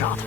炸他。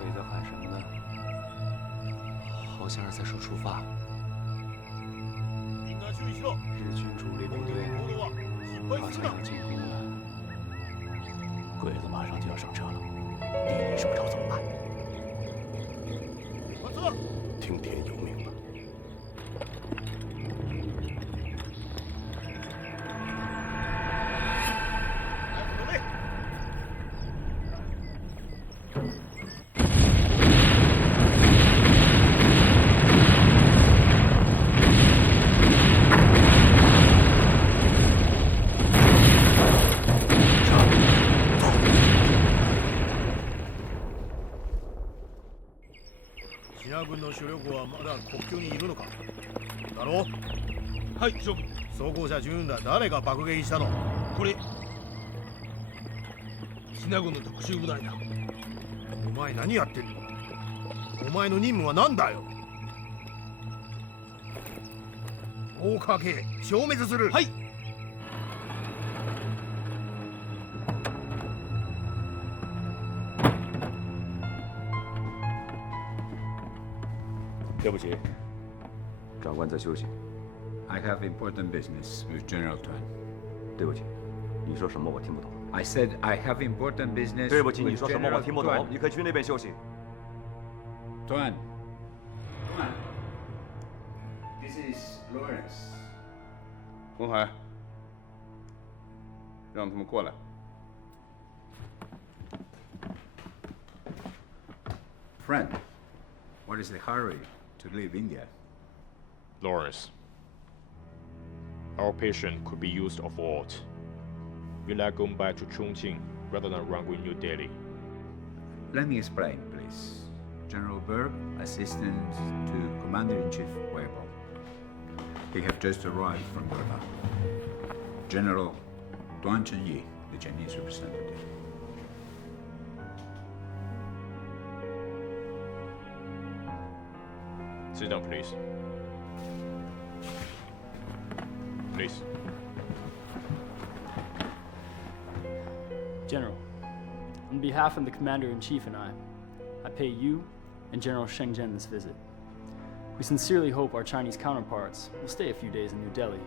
鬼子喊什么呢？好像是在说出发。日军主力部队好像要进攻了，鬼子马上就要上车了，地雷受着怎么办？听天由命吧。シナ軍の主力はまだ国境にいるのか。だろう。はい、諸君。装甲車順ら誰が爆撃したの？これシナ軍の特殊部隊だ。お前何やってんの？お前の任務は何だよ。大川家消滅する。はい。对不起，长官在休息。I have important business with General Tuan. 对不起，你说什么我听不懂。I said I have important business. 对不起，你 with 说什么我 General 听不懂。 Tuan. 你可以去那边休息。Tuan. Tuan. This is Lawrence. 文海，让他们过来。Friend, what is the hurry to leave India? Lawrence, our patient could be used of what? You're not going back to Chongqing rather than Rangoon, New Delhi. Let me explain, please. General Berg, assistant to Commander-in-Chief Weibo. He have just arrived from Burma. General Duan Chunyi, the Chinese representative. Sit down, please. Please. General, on behalf of the Commander-in-Chief and I pay you and General Sheng Zhen this visit. We sincerely hope our Chinese counterparts will stay a few days in New Delhi.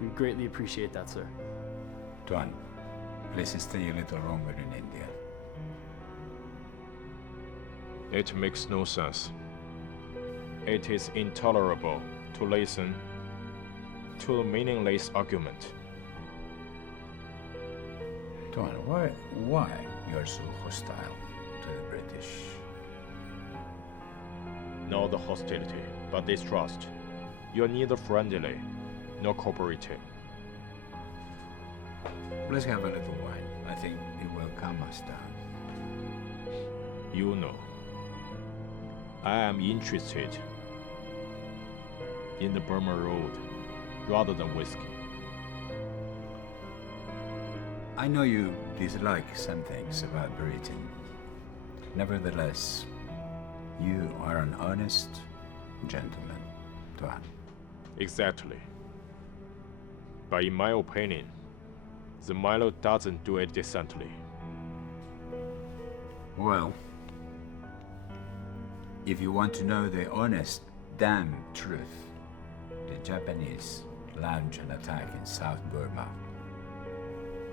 We greatly appreciate that, sir. Tuan, please stay a little longer in India. It makes no sense. It is intolerable to listen to a meaningless argument. Tuan, why you are so hostile to the British? Not the hostility, but distrust. You are neither friendly nor cooperative. Let's have a little wine. I think it will calm us down. You know, I am interested in the Burma Road rather than whiskey. I know you dislike some things about Britain. Nevertheless, you are an honest gentleman, Tuan. Exactly. But in my opinion, the Milo doesn't do it decently. Well, if you want to know the honest, damn truth, the Japanese launched an attack in South Burma.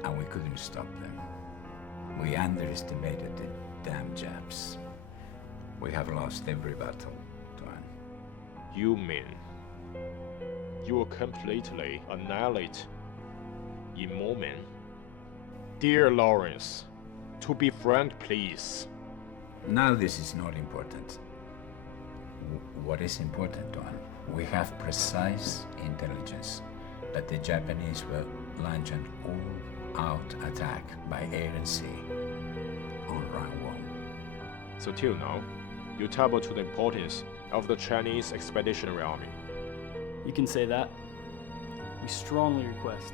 and we couldn't stop them. We underestimated the damn Japs. We have lost every battle, Tuan. You mean you will completely annihilate in moment? Dear Lawrence, to be frank, please. Now this is not important. What is important, Tuan? We have precise intelligence that the Japanese will launch an all-out attack by air and sea on Rangwon. So till now, you table to the importance of the Chinese Expeditionary Army. You can say that. We strongly request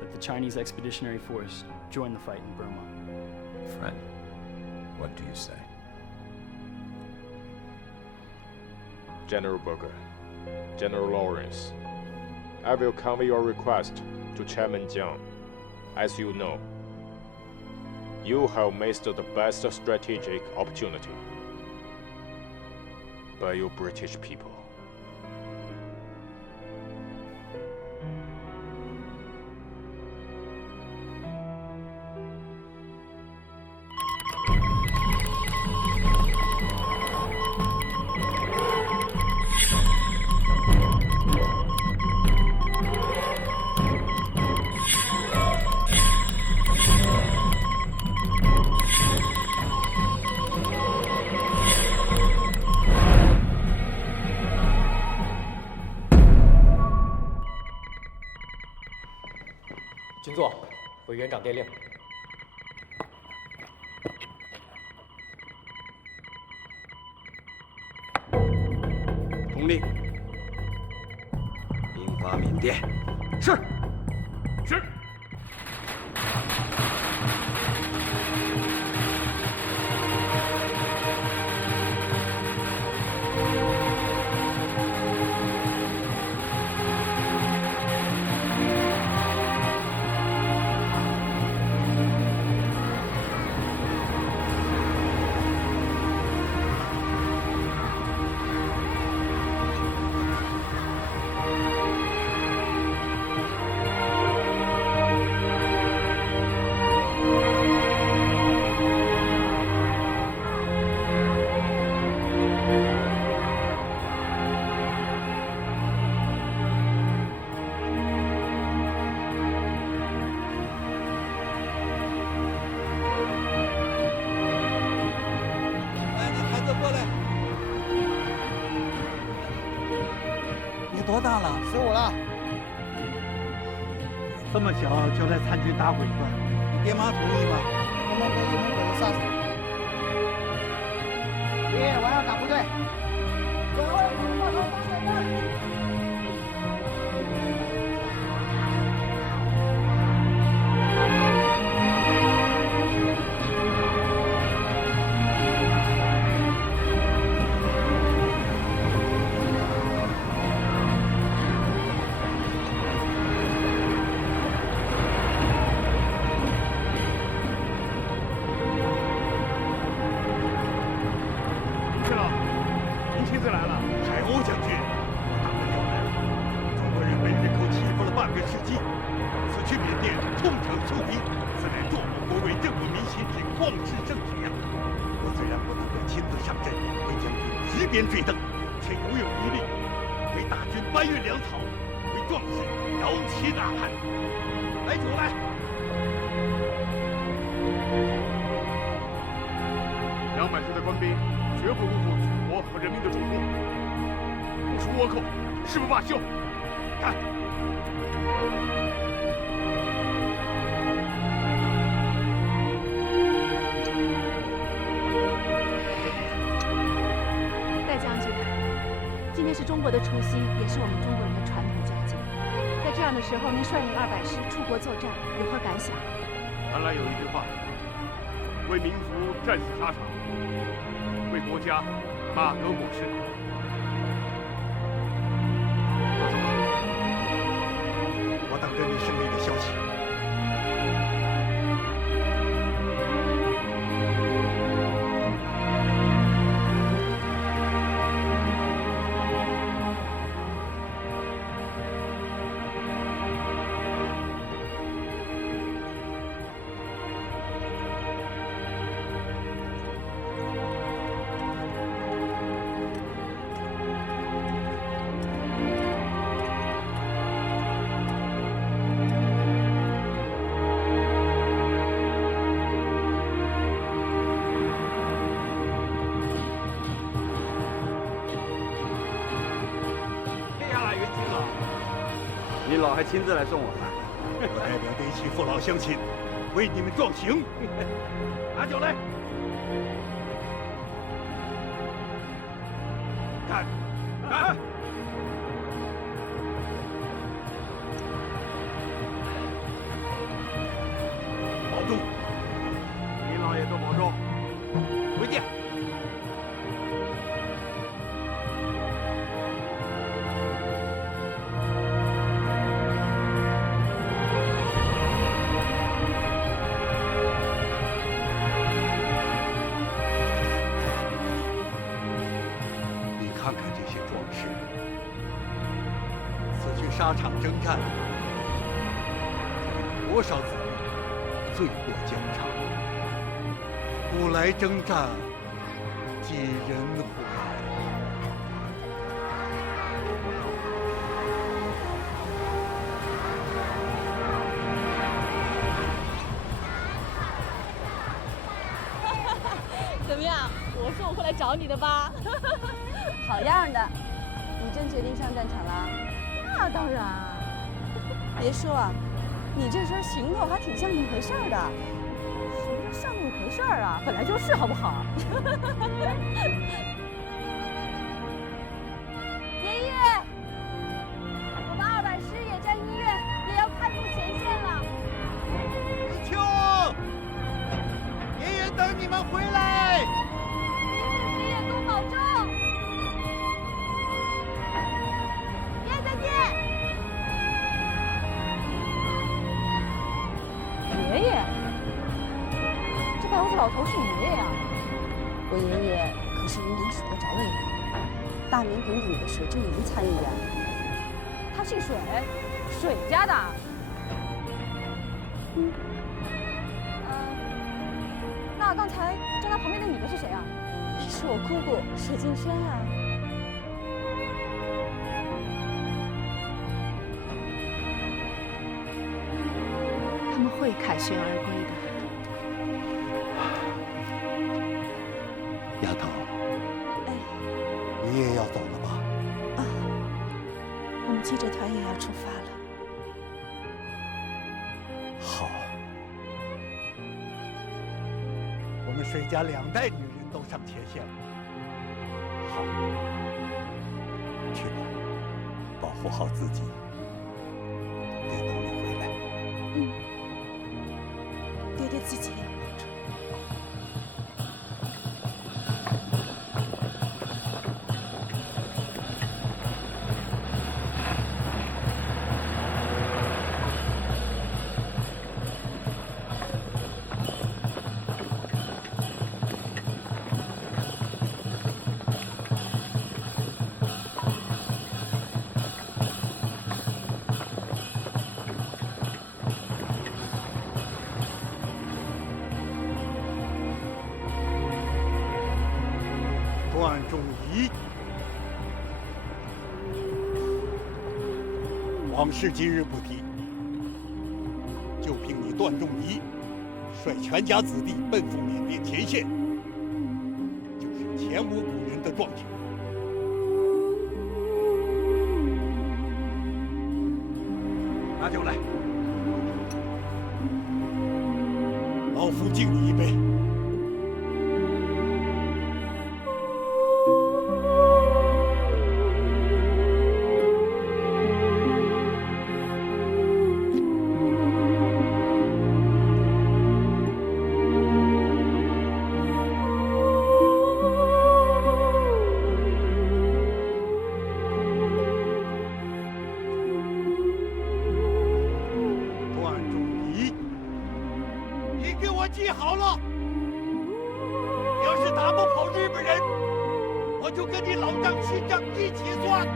that the Chinese Expeditionary Force join the fight in Burma. Friend, what do you say? General Berger, General Lawrence, I will convey your request to Chairman Jiang. As you know, you have missed the best strategic opportunity by your British people.军座，委员长电令。统领，兵发缅甸。是。是。多大了？15了。这么小就来参军打鬼子，你爹妈同意吗？我们被日本鬼子杀死。爷爷，我要打部队。各位，把头打水吧。边追登，却犹有余力，为大军搬运粮草，为壮士摇旗呐喊。来主来！200岁的官兵绝不辜负祖国和人民的嘱托，不出倭寇，誓不罢休！干！今天是中国的除夕，也是我们中国人的传统佳节。在这样的时候，您率领200师出国作战，有何感想？原来有一句话：为民族战死沙场，为国家马革裹尸。我等着你胜利的消息。老还亲自来送我们。我代表德系父老乡亲，为你们壮行。拿酒来，干，干！保重，您老爷多保重。回见。你看看这些壮士，此去沙场征战，多少子民醉过疆场。古来征战，几人乎？怎么样？我说我会来找你的吧？好样的！你真决定上战场了？那当然。别说啊，你这身行头还挺像一回事儿的。什么叫像一回事儿啊？本来就是，好不好？爷爷，我们200师野战医院也要开赴前线了。立秋，爷爷等你们回来。你自己也多保重。爷爷再见。爷爷。这白胡子老头是你爷爷啊？我爷爷可是云南数得着的人，大名鼎鼎的水政营参议员。他姓水，水家的。那刚才站他旁边的女的是谁啊？是我姑姑水镜山啊。他们会凯旋而归的。丫头，你也要走了吧？啊，我们接着团也要出发了。好，我们水家2代女人都上前线了。好，去吧，保护好自己，爹等你回来。爹爹自己也要保重。段仲仪，往事今日不提，就凭你段仲仪率全家子弟奔赴缅甸前线，就是前无古人的壮举。拿酒来，老夫敬你一杯。记好了，要是打不跑日本人，我就跟你老账新账一起算。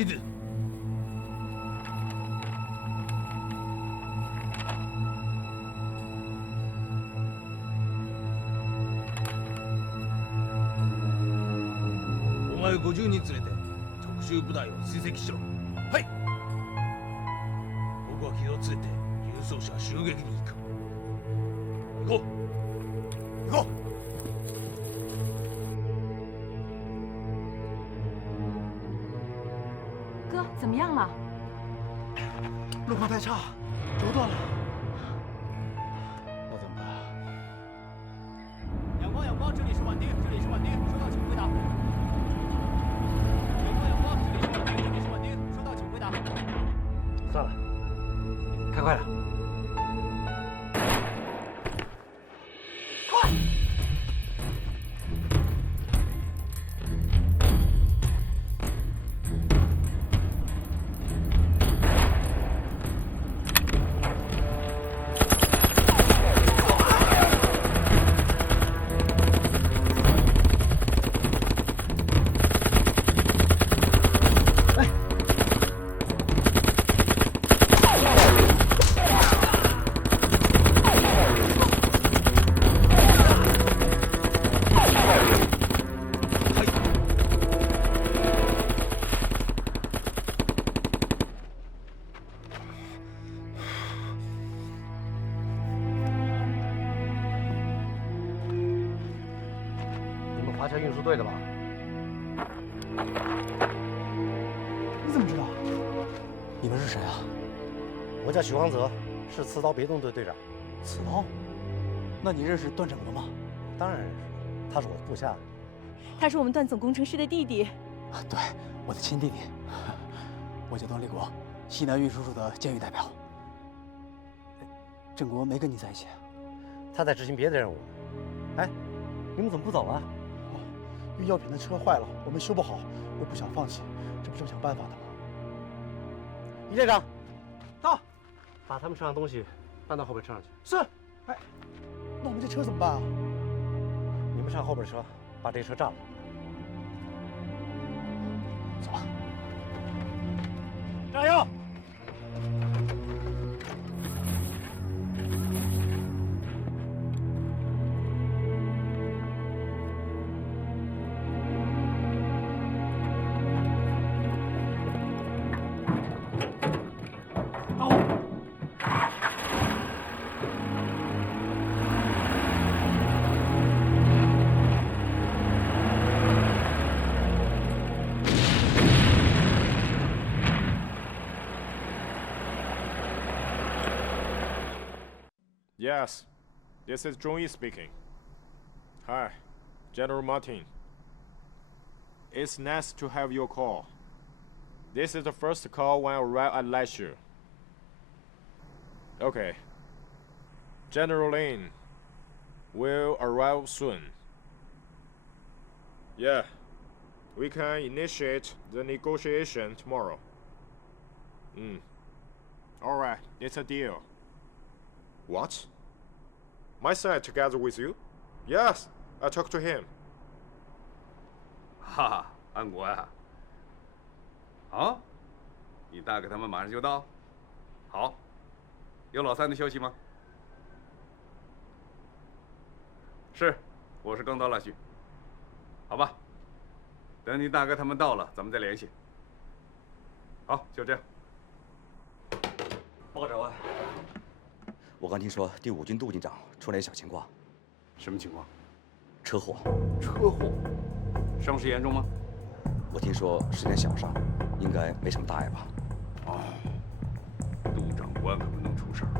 地図。お前50人連れて特殊部隊を追跡しろ。はい。僕は機動を連れて輸送車襲撃に行く。行こう。行こう。哥，怎么样了？路况太差，轴断了。那怎么办？仰光，仰光，这里是晚丁，这里是晚丁，收到，请回答。仰光，仰光，这里是晚丁，这里是晚丁，收到，请回答。算了，开快点。华侨运输队的吧？你怎么知道？你们是谁啊？我叫许光泽，是刺刀别动队队长。刺刀？那你认识段振国吗？当然认识，他是我的部下。他是我们段总工程师的弟弟。对，我的亲弟弟。我叫段立国，西南运输处的监狱代表。振国没跟你在一起？他在执行别的任务。哎，你们怎么不走啊？运药品的车坏了，我们修不好，又不想放弃，这不正想办法的吗？李队长，到，把他们车上东西搬到后边车上去。是。哎，那我们这车怎么办啊？你们上后边车，把这车炸了。走吧。加油！ Yes, this is Zhongyi speaking. Hi, General Martin. It's nice to have your call. This is the first call when I arrive at Laishu. Okay. General Lin will arrive soon. Yeah, we can initiate the negotiation tomorrow. Alright, it's a deal. What? My side together with you? Yes, I talked to him. 哈哈，安国呀！啊，你大哥他们马上就到。好，有老三的消息吗？是，我是刚到Laishu。好吧，等你大哥他们到了，咱们再联系。好，就这样。报告长官。 我刚听说第5军杜军长出来点小情况。什么情况？车祸。车祸？伤势严重吗？我听说是点小伤，应该没什么大碍吧。哦，杜长官可不能出事儿，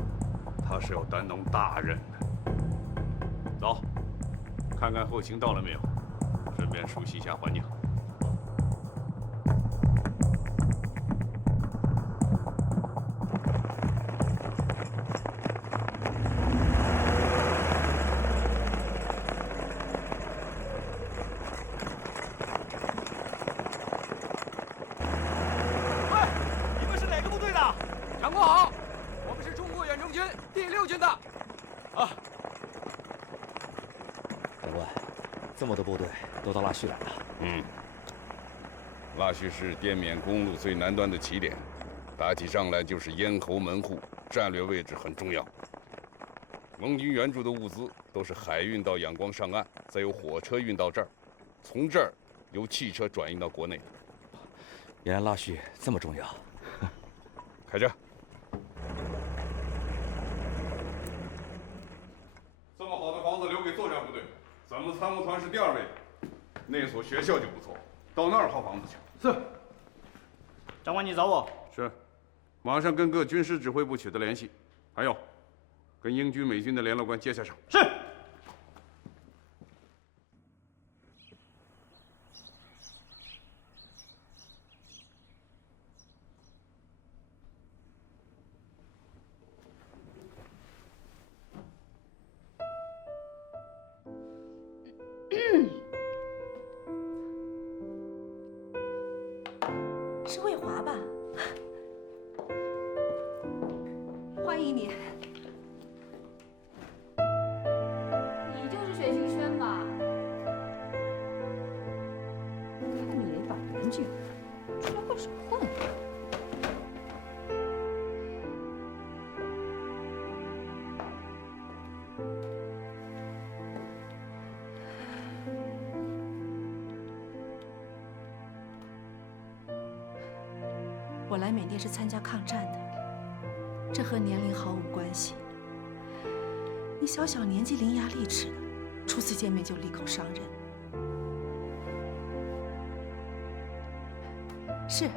他是要担当大任的。走，看看后勤到了没有，顺便熟悉一下环境。 这么多部队都到Laishu来了。腊戌是滇缅公路最南端的起点，打起仗来就是咽喉门户，战略位置很重要。盟军援助的物资都是海运到仰光上岸，再由火车运到这儿，从这儿由汽车转运到国内。原来腊戌这么重要。开车。这么好的房子留给作战部队，咱们参谋团是第2位的。那所学校就不错，到那儿耗房子去。是。长官，你找我？是。马上跟各军师指挥部取得联系，还有，跟英军、美军的联络官接下手。是。是魏华吧？欢迎你。你就是水清轩吧？看你这把年纪，出来混什么混？我来缅甸是参加抗战的，这和年龄毫无关系。你小小年纪伶牙俐齿的，初次见面就利口伤人。是，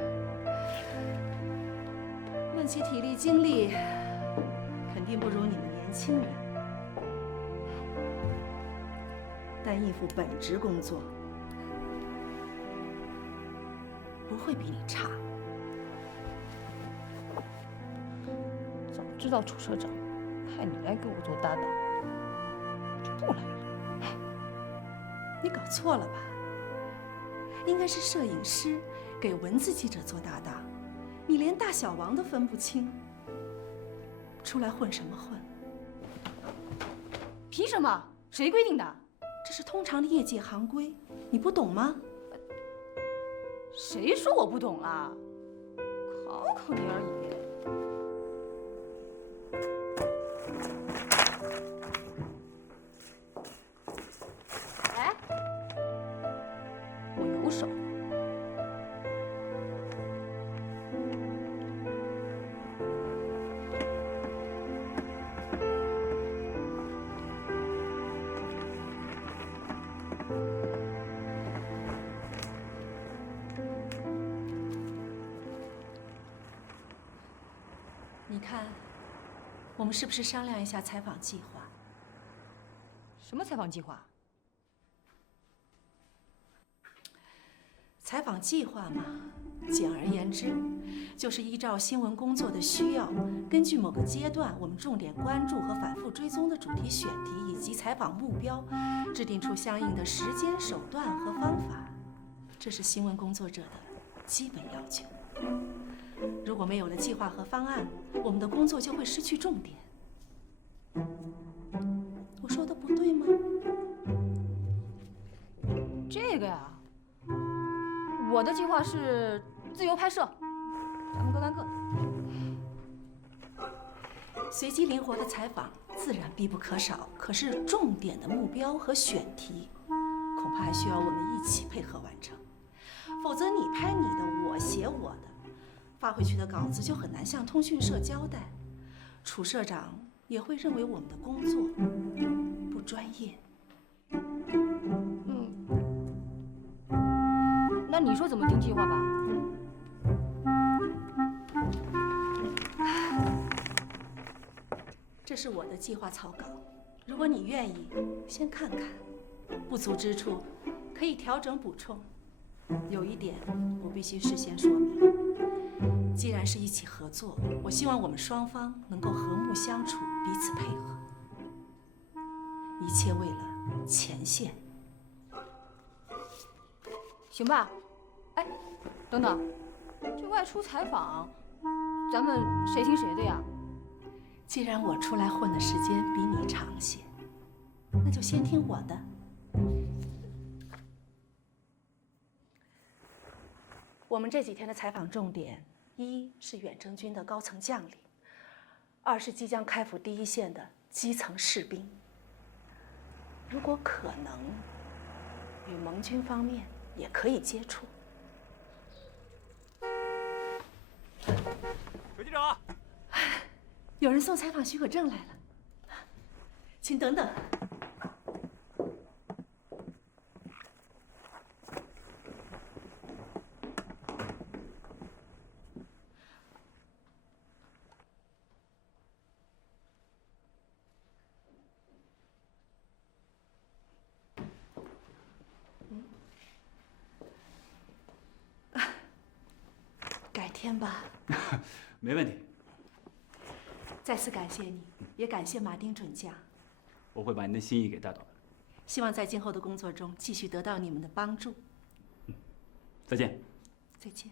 论起体力精力，肯定不如你们年轻人，但应付本职工作，不会比你差。早知道楚社长派你来给我做搭档，我就不来了。你搞错了吧？应该是摄影师给文字记者做搭档，你连大小王都分不清，出来混什么混？凭什么？谁规定的？这是通常的业界行规，你不懂吗？谁说我不懂了？考考你而已。哎，我有手。你看，我们是不是商量一下采访计划？什么采访计划？采访计划嘛，简而言之，就是依照新闻工作的需要，根据某个阶段我们重点关注和反复追踪的主题选题以及采访目标，制定出相应的时间、手段和方法。这是新闻工作者的基本要求。如果没有了计划和方案，我们的工作就会失去重点。我说的不对吗？这个呀，我的计划是自由拍摄，咱们各干各的。随机灵活的采访自然必不可少，可是重点的目标和选题，恐怕还需要我们一起配合完成。否则你拍你的，我写我的，发回去的稿子就很难向通讯社交代，楚社长也会认为我们的工作不专业。那你说怎么定计划吧？这是我的计划草稿，如果你愿意，先看看，不足之处可以调整补充。有一点我必须事先说明，既然是一起合作，我希望我们双方能够和睦相处，彼此配合，一切为了前线。行吧？哎，等等，这外出采访，咱们谁听谁的呀？既然我出来混的时间比你长些，那就先听我的。我们这几天的采访重点，一是远征军的高层将领，二是即将开赴第一线的基层士兵。如果可能，与盟军方面也可以接触。水机长，有人送采访许可证来了，请等等。改天吧。没问题。再次感谢你，也感谢马丁准将。我会把您的心意给带到的。希望在今后的工作中继续得到你们的帮助。再见。再见。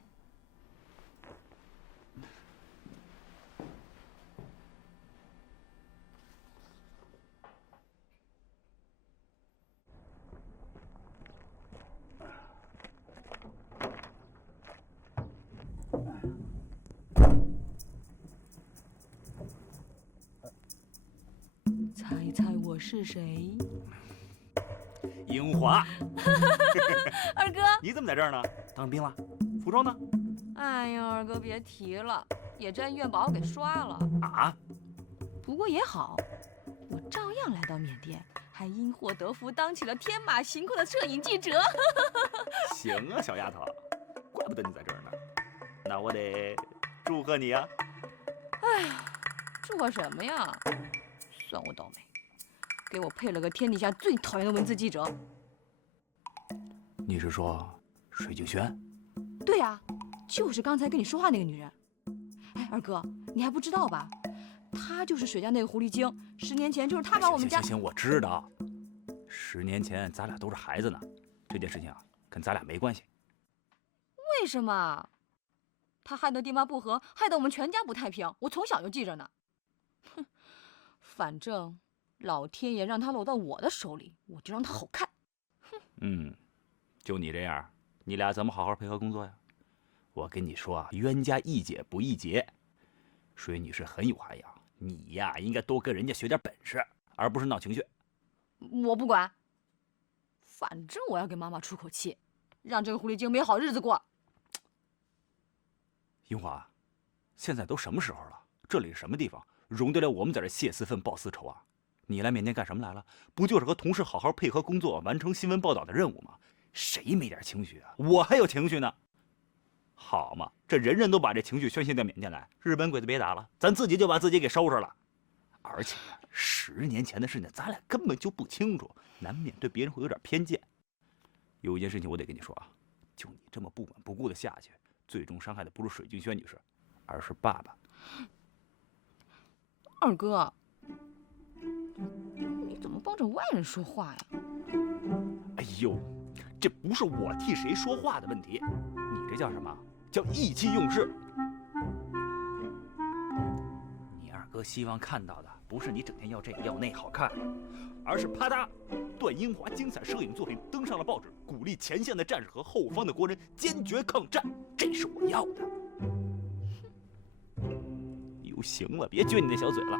猜一猜我是谁？樱华。二哥，你怎么在这儿呢？当兵了？服装呢？哎呀，二哥别提了，野战院把我给刷了啊！不过也好，我照样来到缅甸，还因祸得福，当起了天马行空的摄影记者。行啊，小丫头，怪不得你在这儿呢。那我得祝贺你啊！哎呀，祝贺什么呀？算我倒霉，给我配了个天底下最讨厌的文字记者。你是说水镜轩？对呀，就是刚才跟你说话那个女人。哎，二哥，你还不知道吧？她就是水家那个狐狸精，10年前就是她把我们家……行，我知道。10年前咱俩都是孩子呢，这件事情啊，跟咱俩没关系。为什么？她害得爹妈不和，害得我们全家不太平，我从小就记着呢。哼，反正老天爷让她落到我的手里，我就让她好看。哼，就你这样，你俩怎么好好配合工作呀？我跟你说啊，冤家宜解不宜结。水女士很有涵养，你呀应该多跟人家学点本事，而不是闹情绪。我不管，反正我要给妈妈出口气，让这个狐狸精没好日子过。樱华，现在都什么时候了？这里是什么地方，容得了我们在这泄私愤、报私仇啊？你来缅甸干什么来了？不就是和同事好好配合工作，完成新闻报道的任务吗？谁没点情绪啊？我还有情绪呢。好嘛，这人人都把这情绪宣泄到缅甸来，日本鬼子别打了，咱自己就把自己给收拾了。而且10年前的事情，咱俩根本就不清楚，难免对别人会有点偏见。有一件事情我得跟你说啊，就你这么不管不顾的下去，最终伤害的不是水晶轩女士，而是爸爸。二哥，你怎么帮着外人说话呀？哎呦，这不是我替谁说话的问题，你这叫什么？叫意气用事。你二哥希望看到的不是你整天要这要那好看，而是啪嗒，段英华精彩摄影作品登上了报纸，鼓励前线的战士和后方的国人坚决抗战，这是我要的。又行了，别撅你那小嘴了。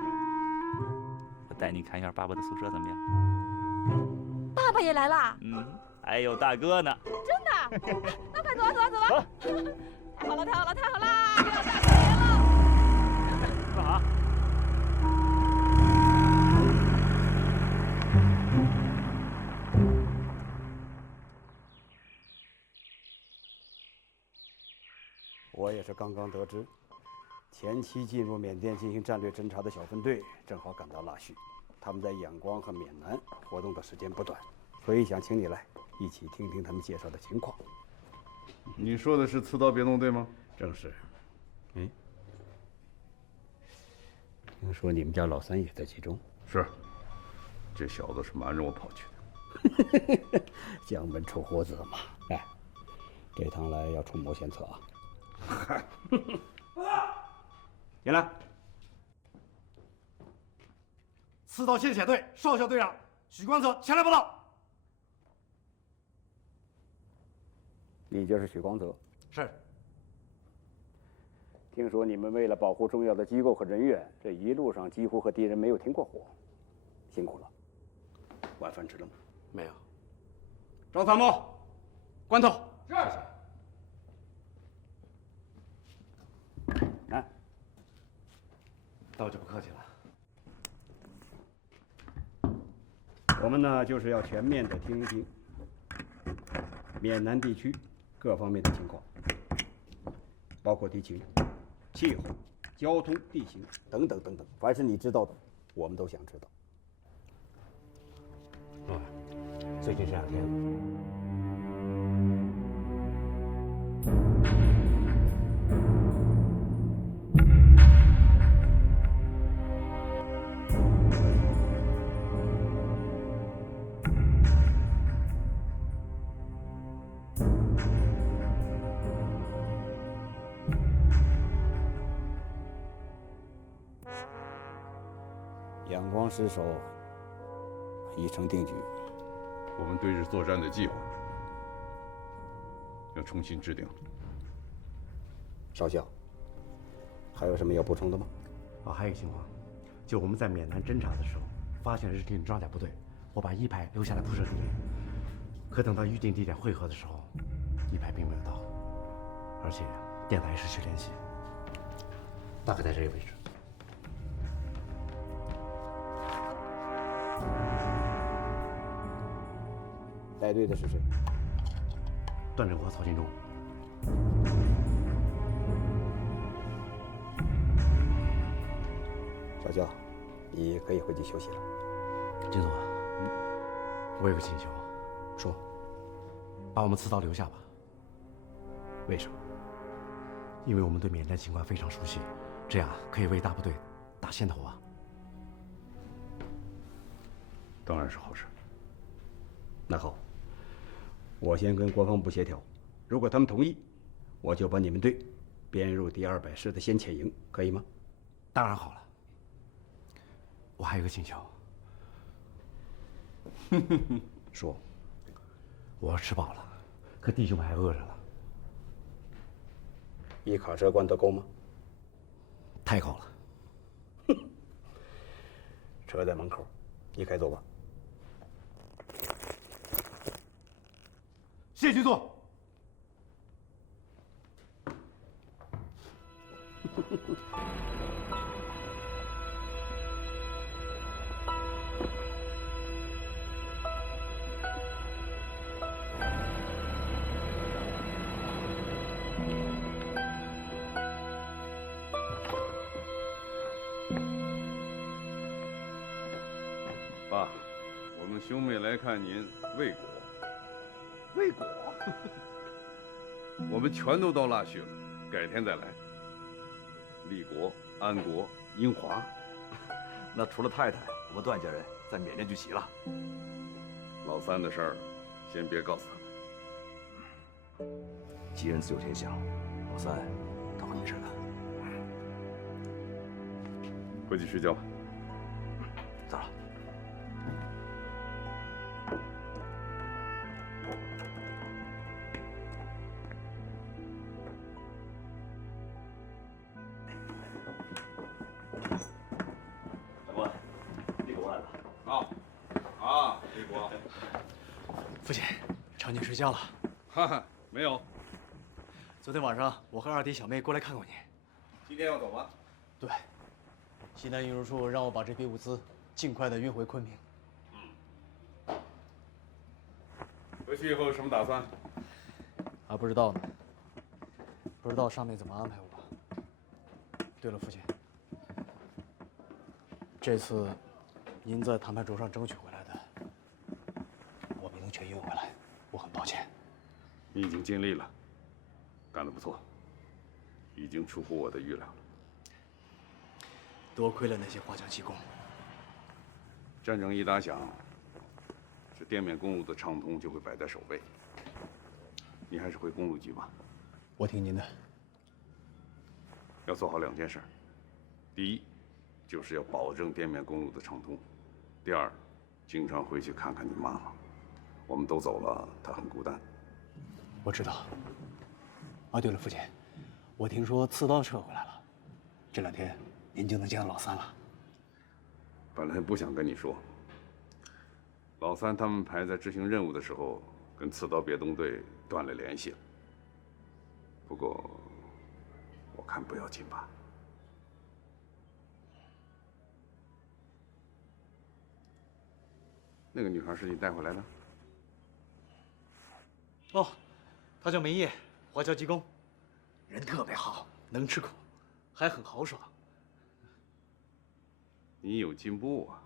我带你看一下爸爸的宿舍怎么样？爸爸也来啦？还有大哥呢。真的？那快走啊走啊走啊！太好了太好了太好啦！又要大过年了。干啥？我也是刚刚得知，前期进入缅甸进行战略侦察的小分队正好赶到腊戌，他们在仰光和缅南活动的时间不短，所以想请你来一起听听他们介绍的情况。你说的是刺刀别动队吗？正是。听说你们家老三也在其中？是，这小子是瞒着我跑去的。江门出虎子嘛！哎，这趟来要出谋献策啊！进来。刺刀献血队少校队长许光泽前来报道。你就是许光泽？是。听说你们为了保护重要的机构和人员，这一路上几乎和敌人没有停过火，辛苦了。晚饭吃了吗？没有。张参谋，关头。是。来，那我就不客气了。我们呢，就是要全面的听一听缅南地区各方面的情况，包括敌情、气候、交通、地形等等等等，凡是你知道的，我们都想知道。最近这2天，仰光失守已成定局。我们对日作战的计划要重新制定。少校，还有什么要补充的吗？还有一个情况，就我们在缅南侦察的时候，发现了日军装甲部队，我把1排留下来铺设地点。可等到预定地点汇合的时候，1排并没有到，而且电台失去联系，大概在这个位置。带队的是谁？段正国、曹金忠。少校，你可以回去休息了。金总，我有个请求，说，把我们刺刀留下吧。为什么？因为我们对缅甸情况非常熟悉，这样可以为大部队打先头啊。当然是好事。那好。我先跟国防部协调，如果他们同意，我就把你们队编入第200师的先遣营，可以吗？当然好了。我还有个请求。说。我要吃饱了，可弟兄们还饿着呢。1卡车罐头够吗？太够了。车在门口，你开走吧。谢局座。爸，我们兄妹来看您未果。未果，我们全都到腊戌了，改天再来。立国、安国、英华，那除了太太，我们段家人在缅甸就齐了。老三的事儿，先别告诉他们。吉人自有天相，老三他会一事的。回去睡觉吧。走了。父亲，常你睡觉了。哈哈，没有。昨天晚上我和2弟小妹过来看过你。今天要走吗？对。西南运输处让我把这批物资尽快的运回昆明。回去以后有什么打算？还不知道呢。不知道上面怎么安排我。对了，父亲，这次您在谈判桌上争取回来的，我没能全运回来，我很抱歉。你已经尽力了，干得不错，已经出乎我的预料了。多亏了那些花匠技工。战争一打响，这滇缅公路的畅通就会摆在首位。你还是回公路局吧。我听您的。要做好2件事：第一，就是要保证滇缅公路的畅通；第二，经常回去看看你妈妈。我们都走了，她很孤单。我知道。啊，对了，父亲，我听说刺刀撤回来了。这2天您就能见到老三了。本来不想跟你说，老三他们排在执行任务的时候，跟刺刀别动队断了联系了。不过，我看不要紧吧。那个女孩是你带回来的？哦，她叫梅叶，华侨技工，人特别好，能吃苦，还很豪爽。你有进步啊！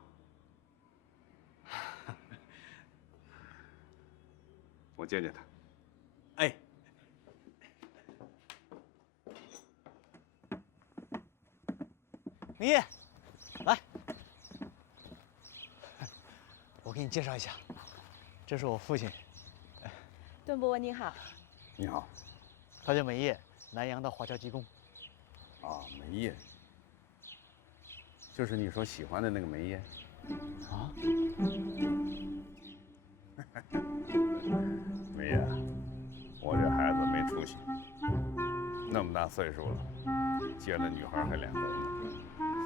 我见见她。哎，梅叶，来，我给你介绍一下，这是我父亲。段博文你好。你好。他叫梅叶，南洋的华侨技工。啊，梅叶，就是你所喜欢的那个梅叶。啊？梅叶，我这孩子没出息，那么大岁数了，见了女孩还脸红呢，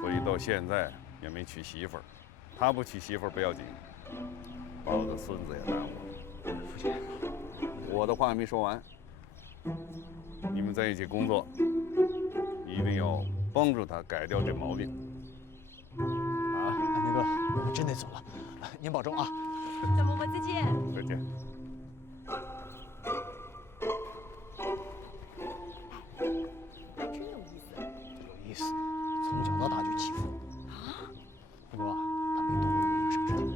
所以到现在也没娶媳妇儿。他不娶媳妇儿不要紧，把我的孙子也耽误了。父亲，我的话还没说完，你们在一起工作，一定要帮助他改掉这毛病。啊，那个，我们真得走了，您保重啊。段伯伯再见。再见。真有意思。有意思，从小到大就欺负我。啊？不过他没动过我一手指头。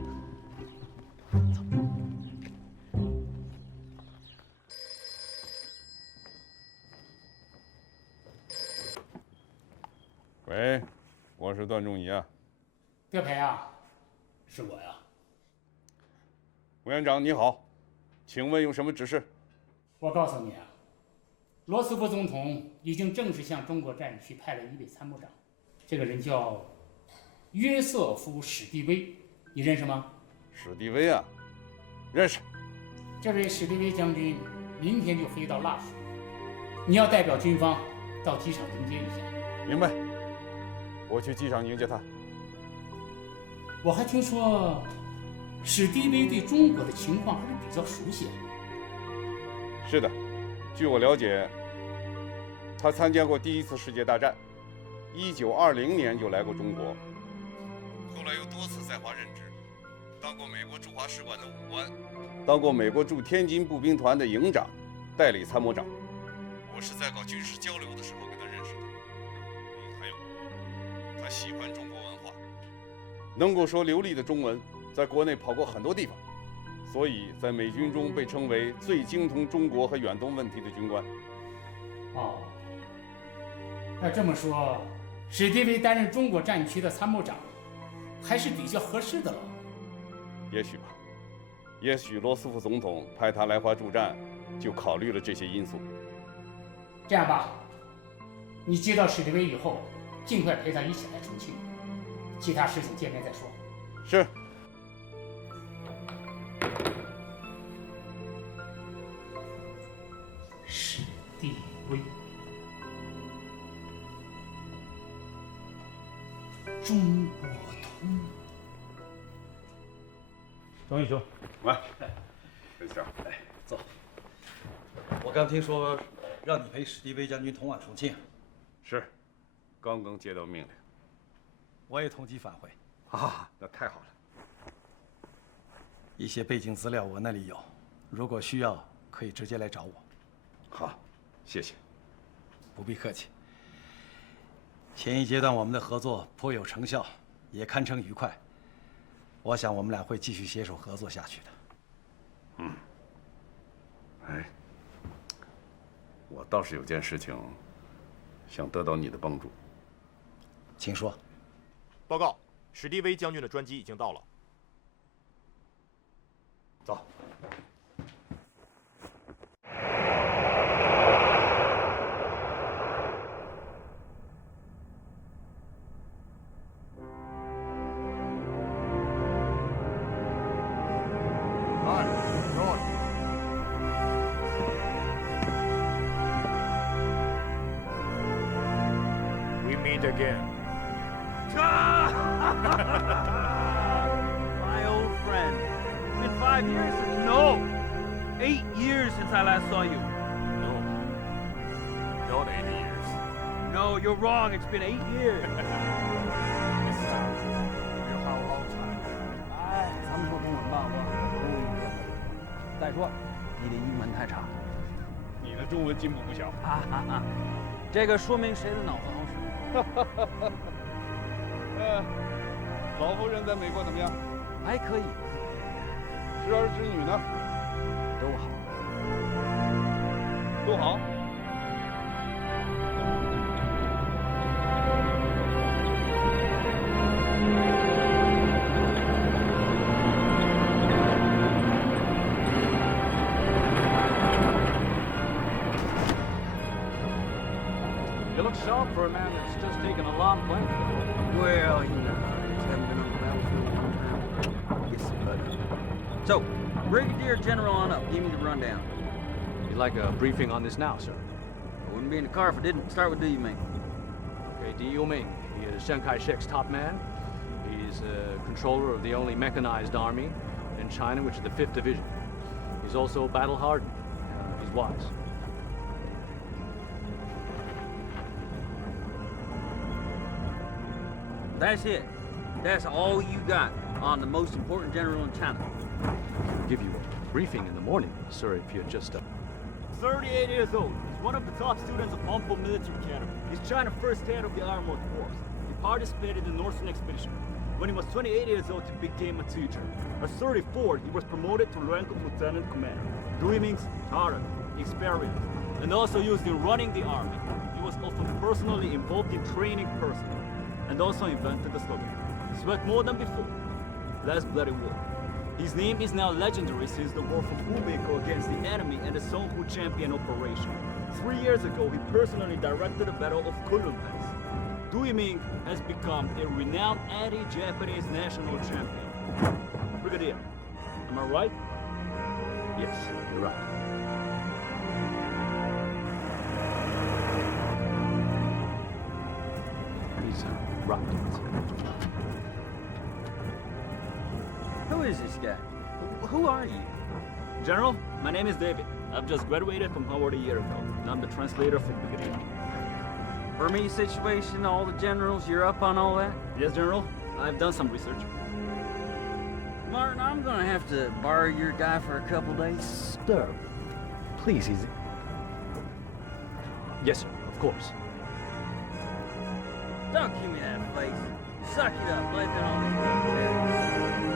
喂，我是段仲仪啊。德培啊，是我呀。委员长你好，请问有什么指示？我告诉你啊，罗斯福总统已经正式向中国战区派了一位参谋长，这个人叫约瑟夫·史蒂威，你认识吗？史蒂威啊，认识。这位史蒂威将军明天就飞到腊戌，你要代表军方到机场迎接一下。明白，我去机场迎接他。我还听说，史蒂威对中国的情况还是比较熟悉啊。是的，据我了解，他参加过第1次世界大战，1920年就来过中国，后来又多次在华任职，当过美国驻华使馆的武官，当过美国驻天津步兵团的营长、代理参谋长。我是在搞军事交流的时候跟他认识的。还有，他喜欢中国文化，能够说流利的中文，在国内跑过很多地方。所以在美军中被称为最精通中国和远东问题的军官。哦，那这么说，史蒂威担任中国战区的参谋长，还是比较合适的了。也许吧，也许罗斯福总统派他来华助战，就考虑了这些因素。这样吧，你接到史蒂威以后，尽快陪他一起来重庆，其他事情见面再说。是。史蒂威，中国通。钟义兄，来，分享。哎，走。我刚听说让你陪史蒂威将军同往重庆。是，刚刚接到命令。我也同机返回。啊，那太好了。一些背景资料我那里有，如果需要可以直接来找我。好，谢谢。不必客气。前一阶段我们的合作颇有成效，也堪称愉快。我想我们俩会继续携手合作下去的。嗯。哎，我倒是有件事情想得到你的帮助。请说。报告，史蒂威将军的专机已经到了。走。meet again. My old friend. It's been 5 years since... No! 8 years since I last saw you. No. Not 8 years. No, you're wrong. It's been 8 years. This time, we'll have a long time. 哎，咱们说中文吧，我终于明白了。再说，你的英文太差。你的中文进步不小。哈哈哈，这个说明谁的脑子好使。老夫人在美国怎么样？还可以。侄儿侄女呢？都好。都好。You look sharp for a man that's just taken a long plane. Well, you know, I just haven't been on the battlefield in a long time. Get some blood. So, Brigadier General on up. Give me the rundown. You'd like a briefing on this now, sir? I wouldn't be in the car if I didn't. Start with Du Yiming. Okay, Di Yuming. He is Chiang Kai-shek's top man. He's controller of the only mechanized army in China, which is the 5th Division. He's also battle-hardened. He's wise. That's it. That's all you got on the most important general in China. I'll give you a briefing in the morning, sir, if you're just... 38 years old. He's one of the top students of Pampo Military Academy. He's China's first head of the Armored Force. He participated in the Northern Expedition. When he was 28 years old, he became a teacher. At 34, he was promoted to the rank of lieutenant commander. Du Yiming's talent, experience, and also used in running the army. He was often personally involved in training personnel, and also invented the slogan, "Sweat more than before, less bloody war." His name is now legendary since the war from Gubeko against the enemy and the Songhu Champion Operation. 3 years ago, he personally directed the Battle of Kunlun Pass. Du Yiming has become a renowned anti-Japanese national champion. Brigadier, am I right? Yes, you're right. He's right. Who is this guy? Who are you? General, my name is David. I've just graduated from Howard a year ago, and I'm the translator for Brigadier. Burmese situation, all the generals, you're up on all that? Yes, General. I've done some research. Martin, I'm gonna have to borrow your guy for a couple days. Sir, please, he's... Yes, sir, of course. Don't give me that face. Suck it up, blame it on this bullshit.